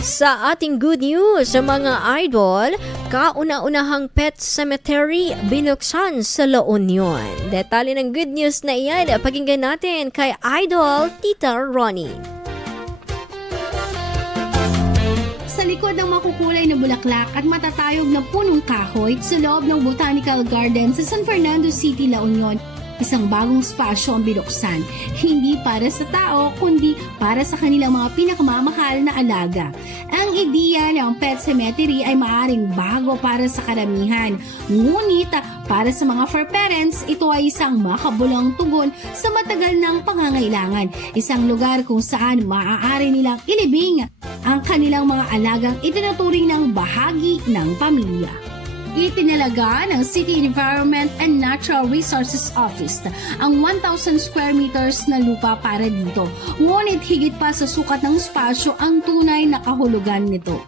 Sa ating good news sa mga idol, kauna-unahang pet cemetery binuksan sa La Union. Detalye ng good news na iyan, pakinggan natin kay Idol Tita Ronnie. Sa likod ng makukulay na bulaklak at matatayog na punong kahoy sa loob ng Botanical Garden sa San Fernando City, La Union, isang bagong spasyo ang binuksan. Hindi para sa tao, kundi para sa kanilang mga pinakamamahal na alaga. Ang ideya ng pet cemetery ay maaring bago para sa karamihan. Ngunit para sa mga fur parents, ito ay isang makabulang tugon sa matagal ng pangangailangan. Isang lugar kung saan maaari nilang ilibing ang kanilang mga alagang itinuturing ng bahagi ng pamilya. Itinalaga ng City Environment and Natural Resources Office ang 1,000 square meters na lupa para dito. Ngunit higit pa sa sukat ng spasyo ang tunay na kahulugan nito.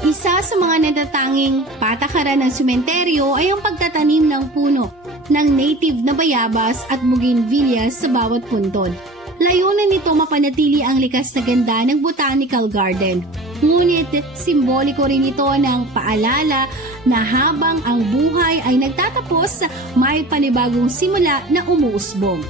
Isa sa mga natatanging patakaran ng sementeryo ay ang pagtatanim ng puno ng native na bayabas at bougainvilleas sa bawat puntod. Layunan nito mapanatili ang likas na ganda ng botanical garden. Ngunit simboliko rin ito ng paalala na habang ang buhay ay nagtatapos, may panibagong simula na umuusbong.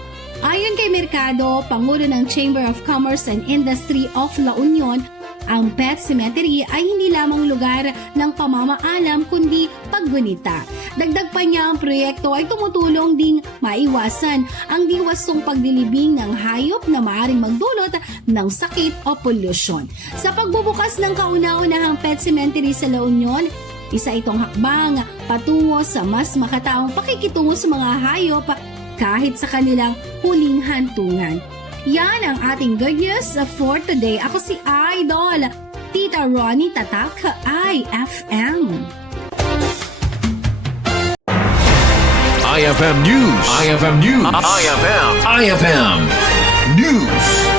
Ayon kay Mercado, Pangulo ng Chamber of Commerce and Industry of La Union, ang pet cemetery ay hindi lamang lugar ng pamamaalam kundi paggunita. Dagdag pa niya ang proyekto ay tumutulong ding maiwasan ang diwastong pagdilibing ng hayop na maaaring magdulot ng sakit o pollution. Sa pagbubukas ng kauna-unahang pet cemetery sa La Union, isa itong hakbang patungo sa mas makataong pakikitungo sa mga hayop kahit sa kanilang huling hantungan. Yan ang ating good news for today. Ako si Idol, Tita Ronnie Tatak, IFM. IFM News. IFM News. IFM. IFM News.